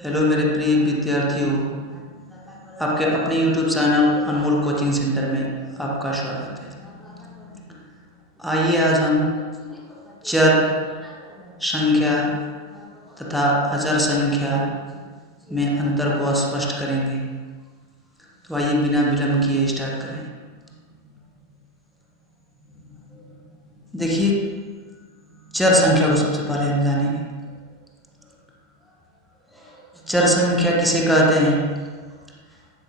Hello मेरे प्रिय विद्यार्थियों, आपके अपने यूट्यूब चैनल अनमोल कोचिंग सेंटर में आपका स्वागत है। आइए आज हम चर संख्या तथा अचर संख्या में अंतर को स्पष्ट करेंगे। तो आइए बिना विलंब किए स्टार्ट करें। देखिए, चर संख्या को सबसे पहले हम जानेंगे। चर संख्या किसे कहते हैं?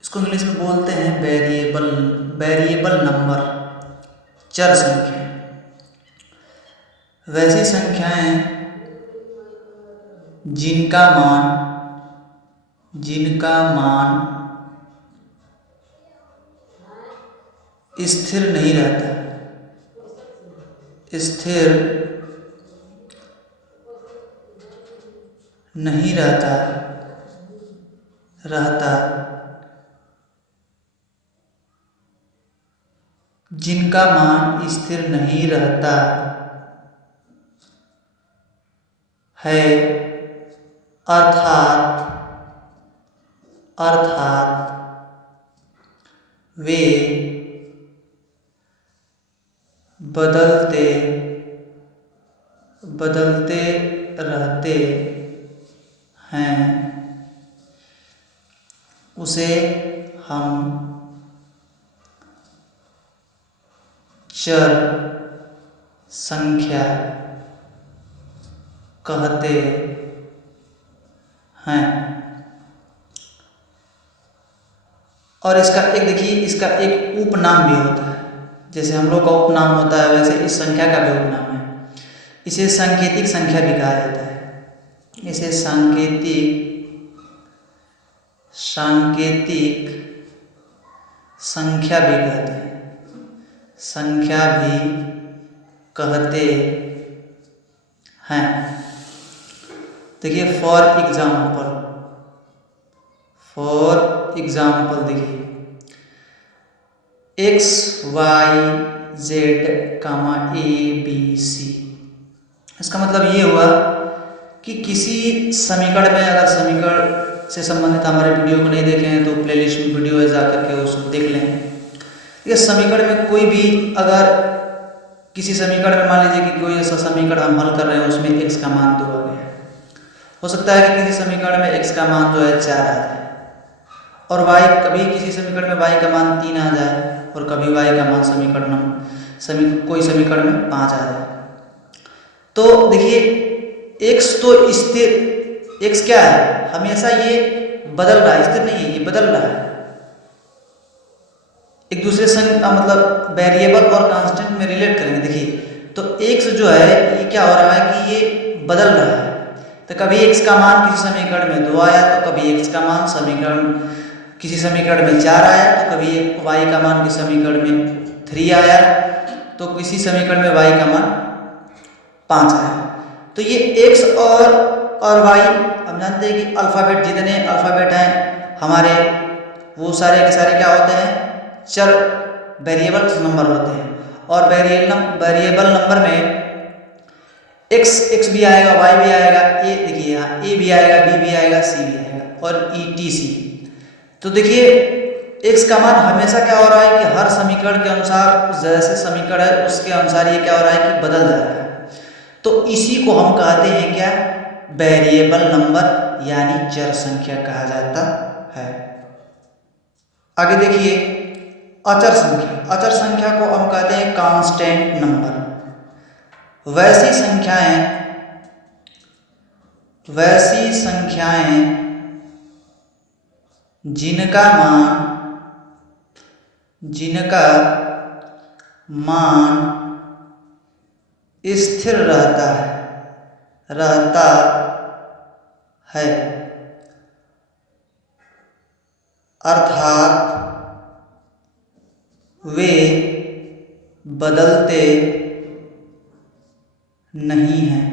इसको इंग्लिश में बोलते हैं वेरिएबल नंबर। चर संख्या वैसी संख्याएं जिनका मान स्थिर नहीं रहता, जिनका मान स्थिर नहीं रहता है, अर्थात वे बदलते रहते हैं, उसे हम चर संख्या कहते हैं। और इसका एक उपनाम भी होता है। जैसे हम लोग का उपनाम होता है, वैसे इस संख्या का भी उपनाम है। इसे सांकेतिक संख्या भी कहा जाता है। इसे सांकेतिक संख्या भी कहते हैं। देखिए, फॉर एग्जाम्पल देखिए, x y z a b c। इसका मतलब ये हुआ कि किसी समीकरण में, अगर समीकरण से संबंधित हमारे वीडियो को नहीं देखे हैं तो प्लेलिस्ट में वीडियो है, जा करके उसको देख लें। ये समीकरण में कोई भी, अगर किसी समीकरण में मान लीजिए कि कोई ऐसा समीकरण हम हल कर रहे हैं, उसमें x का मान 2 आ गया। हो सकता है कि किसी समीकरण में x का मान जो है 4 आ जाए, और कभी किसी समीकरण में y का मान 3 आ जाए, और कभी y का मान कोई समीकरण में 5 आ जाए। तो देखिए, x तो स्थिर, x क्या है, हमेशा ये बदल रहा है, स्थिर नहीं है, ये बदल रहा है। एक दूसरे से मतलब वेरिएबल और कांस्टेंट में रिलेट करेंगे। देखिए, तो x जो है ये क्या हो रहा है कि ये बदल रहा है। तो कभी x का मान किसी समीकरण में 2 आया, तो कभी x का मान किसी समीकरण में 4 आया, तो कभी y का मान किसी समीकरण में 3 आया, तो किसी समीकरण में y का मान 5 आया। तो ये x और y, हम जानते हैं कि अल्फ़ाबेट, जितने अल्फ़ाबेट हैं हमारे, वो सारे के सारे क्या होते हैं, चर वेरिएबल नंबर होते हैं। और वेरिएबल नंबर में x भी आएगा, y भी आएगा, देखिए यहाँ a भी आएगा, b भी आएगा, c भी आएगा, और etc। तो देखिए, x का मान हमेशा क्या हो रहा है कि हर समीकरण के अनुसार, जैसे समीकरण है उसके अनुसार ये क्या हो रहा है कि बदल जा रहा है। तो इसी को हम कहते हैं क्या, वेरिएबल नंबर, यानी चर संख्या कहा जाता है। आगे देखिए, अचर संख्या को हम कहते हैं कांस्टेंट नंबर। वैसी संख्याएं जिनका मान स्थिर रहता है, अर्थात वे बदलते नहीं हैं।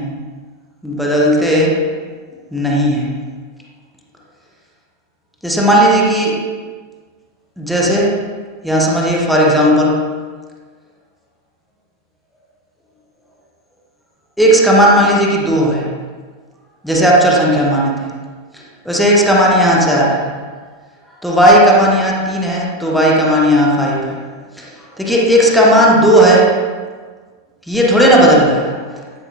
जैसे मान लीजिए कि, जैसे यहाँ समझिए, फॉर एग्जाम्पल x का मान लीजिए कि 2 है, जैसे आप चर संख्या माने थे। वैसे x का मान यहाँ 4 है, तो y का मान यहाँ 3 है, तो y का मान यहाँ 5 है। देखिए x का मान 2 है, ये थोड़े ना बदल रहा है,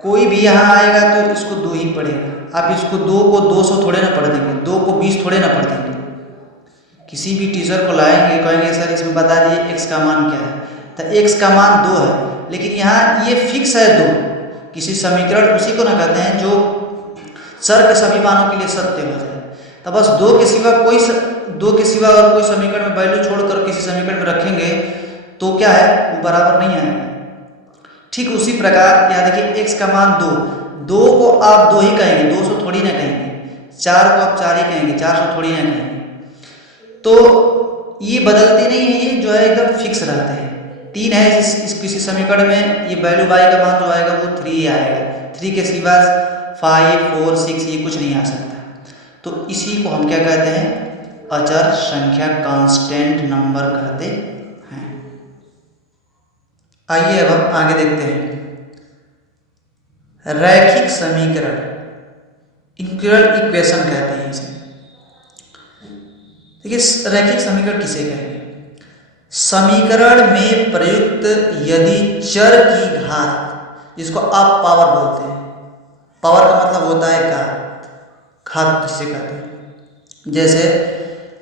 कोई भी यहाँ आएगा तो इसको 2 ही पढ़ेगा। आप इसको 2 को 200 थोड़े ना पढ़ देंगे, 2 को 20 थोड़े ना पढ़ देंगे। किसी भी टीचर को लाएंगे, कहेंगे सर इसमें बता दिए x का मान क्या है, तो x का मान 2 है, लेकिन यहाँ ये फिक्स है 2। किसी समीकरण उसी को ना कहते हैं जो चर के सभी मानों के लिए सत्य हो जाए। तो बस 2 के सिवा अगर कोई समीकरण में वैल्यू छोड़कर किसी समीकरण में रखेंगे तो क्या है, वो बराबर नहीं आएगा। ठीक उसी प्रकार यहाँ देखिए x का मान 2 को आप 2 ही कहेंगे, 200 थोड़ी ना कहेंगे। 4 को आप 4 ही कहेंगे, 400 थोड़ी ना कहेंगे। तो ये बदलते नहीं है, ये जो है एकदम फिक्स रहते हैं। 3 है इस किसी समीकरण में, ये वैल्यू y का मान जो आएगा वो 3 ही आएगा। 3 के सिवा 5, 4, 6 ये कुछ नहीं आ सकता। तो इसी को हम क्या कहते हैं, अचर संख्या, कांस्टेंट नंबर कहते हैं। आइए अब हम आगे देखते हैं। रैखिक समीकरण, इंटीग्रल इक्वेशन कहते हैं इसे। देखिए रैखिक समीकरण किसे कहेंगे, समीकरण में प्रयुक्त यदि चर की घात, जिसको आप पावर बोलते हैं, पावर का मतलब होता है घात किसे कहते हैं। जैसे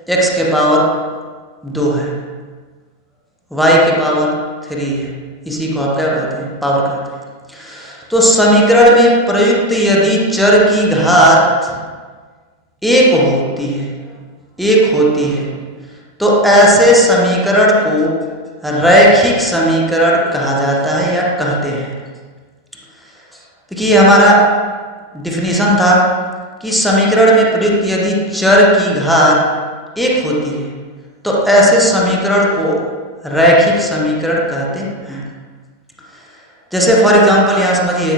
x के पावर 2 है, y के पावर 3 है, इसी को आप क्या कहते हैं, पावर कहते हैं। तो समीकरण में प्रयुक्त यदि चर की घात 1 होती है तो ऐसे समीकरण को रैखिक समीकरण कहा जाता है या कहते हैं। देखिए हमारा डिफिनीशन था कि समीकरण में प्रयुक्त यदि चर की घात 1 होती है तो ऐसे समीकरण को रैखिक समीकरण कहते हैं। जैसे फॉर एग्जांपल यहाँ समझिए,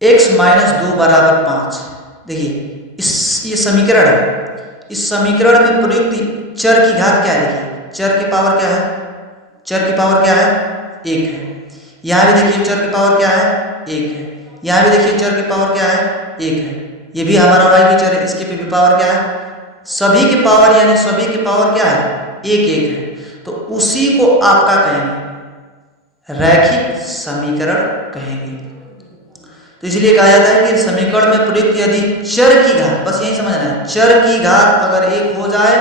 x - 2 = 5। देखिए ये समीकरण है, इस समीकरण में प्रयुक्त चर की घात क्या है, देखिए चर की पावर क्या है, चर की पावर क्या है, 1 है। यहाँ भी देखिए चर की पावर क्या है, 1 है। यहाँ भी देखिए चर की पावर क्या है, 1 है। ये भी हमारा y की चर है, इसके भी पावर क्या है, सभी की पावर, यानी सभी की पावर क्या है, 1 है। तो उसी को आपका कहेंगे रैखिक समीकरण कहेंगे। तो इसलिए कहा जाता है कि समीकरण में प्रयुक्त यदि चर की घात, बस यही समझना है, चर की घात अगर 1 हो जाए,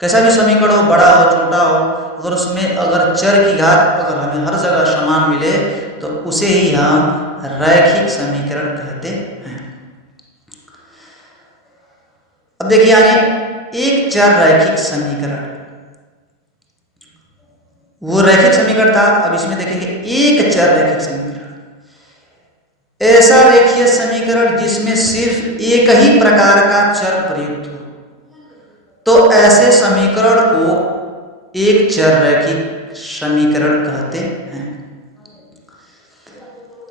कैसा भी समीकरण हो, बड़ा हो छोटा हो, अगर उसमें अगर चर की घात अगर हमें हर जगह समान मिले तो उसे ही हम रैखिक समीकरण कहते हैं। अब देखिए आगे, एक चर रैखिक समीकरण, वो रैखिक समीकरण था। अब इसमें देखेंगे एक चर रैखिक समीकरण, ऐसा रेखीय समीकरण जिसमें सिर्फ एक ही प्रकार का चर प्रयुक्त हो, तो ऐसे समीकरण को एक चर रैखिक समीकरण कहते हैं।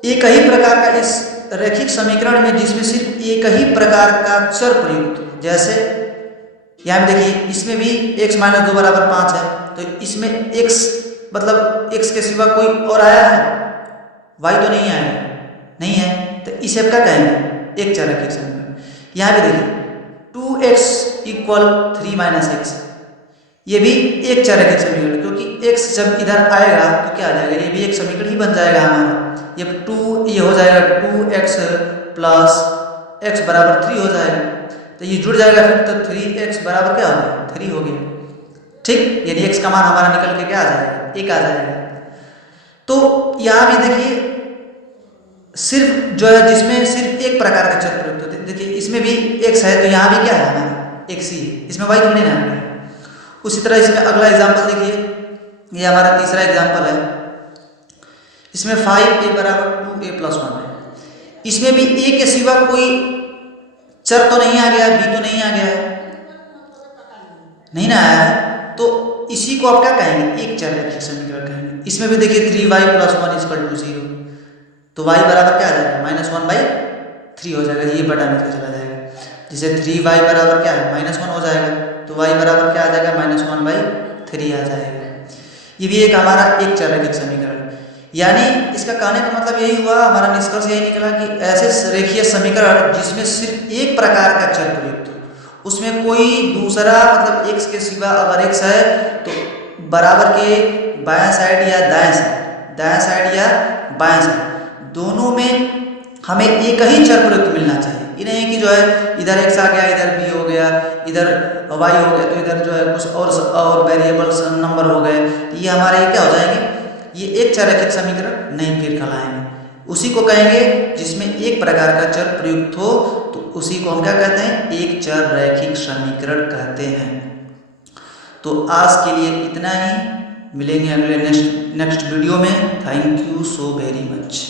एक ही प्रकार का, इस रैखिक समीकरण में जिसमें सिर्फ एक ही प्रकार का चर प्रयुक्त हो, जैसे यहाँ देखिए इसमें भी x - 2 = 5 है, तो इसमें x मतलब x के सिवा कोई और आया है, y तो नहीं आया, नहीं है, तो इसे क्या कहेंगे, एक चर रैखिक समीकरण। यहाँ भी देखिए 2x = 3 - x, ये भी एक चर रैखिक समीकरण, क्योंकि x जब इधर आएगा तो क्या आ जाएगा, ये भी एक समीकरण ही बन जाएगा हमारा। ये हो जाएगा 2x + x = 3 हो जाएगा, तो ये जुड़ जाएगा फिर, तो 3x बराबर क्या हो गया, 3 हो गया। ठीक, यानी x का मान हमारा निकल के क्या आ जाएगा, 1 आ जाएगा। तो यहाँ भी देखिए सिर्फ जो है जिसमें सिर्फ एक प्रकार का चर प्रयुक्त होते हैं, देखिए इसमें भी x है, तो यहाँ भी क्या है हमारा, x ही है, इसमें y थोड़ी ना है। उसी तरह इसमें अगला एग्जाम्पल देखिए, ये हमारा तीसरा एग्जाम्पल है। इसमें 5a = 2a + 1 है। इसमें भी a के सिवा कोई चर तो नहीं आ गया, b तो नहीं आ गया है, नहीं ना आया है, तो इसी को आप क्या कहेंगे, एक चर रैखिक समीकरण कहेंगे। इसमें भी देखिए 3y + 1 = 0, तो y बराबर क्या आ जाएगा, -1/3 हो जाएगा, ये बटा में चला जाएगा। जैसे 3y बराबर क्या है, -1 हो जाएगा, तो y बराबर क्या आ जाएगा, -1/3 आ जाएगा। ये भी एक हमारा एक चर रैखिक समीकरण। यानी इसका कहने का मतलब यही हुआ, हमारा निष्कर्ष यही निकला कि ऐसे रेखीय समीकरण जिसमें सिर्फ एक प्रकार का चर प्रयुक्त हो, उसमें कोई दूसरा मतलब x के सिवा अगर x है तो बराबर के बायां साइड या दायां साइड या बायां साइड दोनों में हमें एक ही चर प्रयुक्त मिलना चाहिए। ये नहीं कि जो है इधर x आ गया, इधर b हो गया, इधर y हो गया, तो इधर जो है कुछ और वेरिएबल्स नंबर हो गए, तो ये हमारे क्या हो जाएंगे, ये एक चर रैखिक समीकरण नहीं फिर कहलाएंगे। उसी को कहेंगे जिसमें एक प्रकार का चर प्रयुक्त हो, तो उसी को हम क्या कहते हैं, एक चर रैखिक समीकरण कहते हैं। तो आज के लिए इतना ही, मिलेंगे अगले नेक्स्ट वीडियो में। Thank you so very much.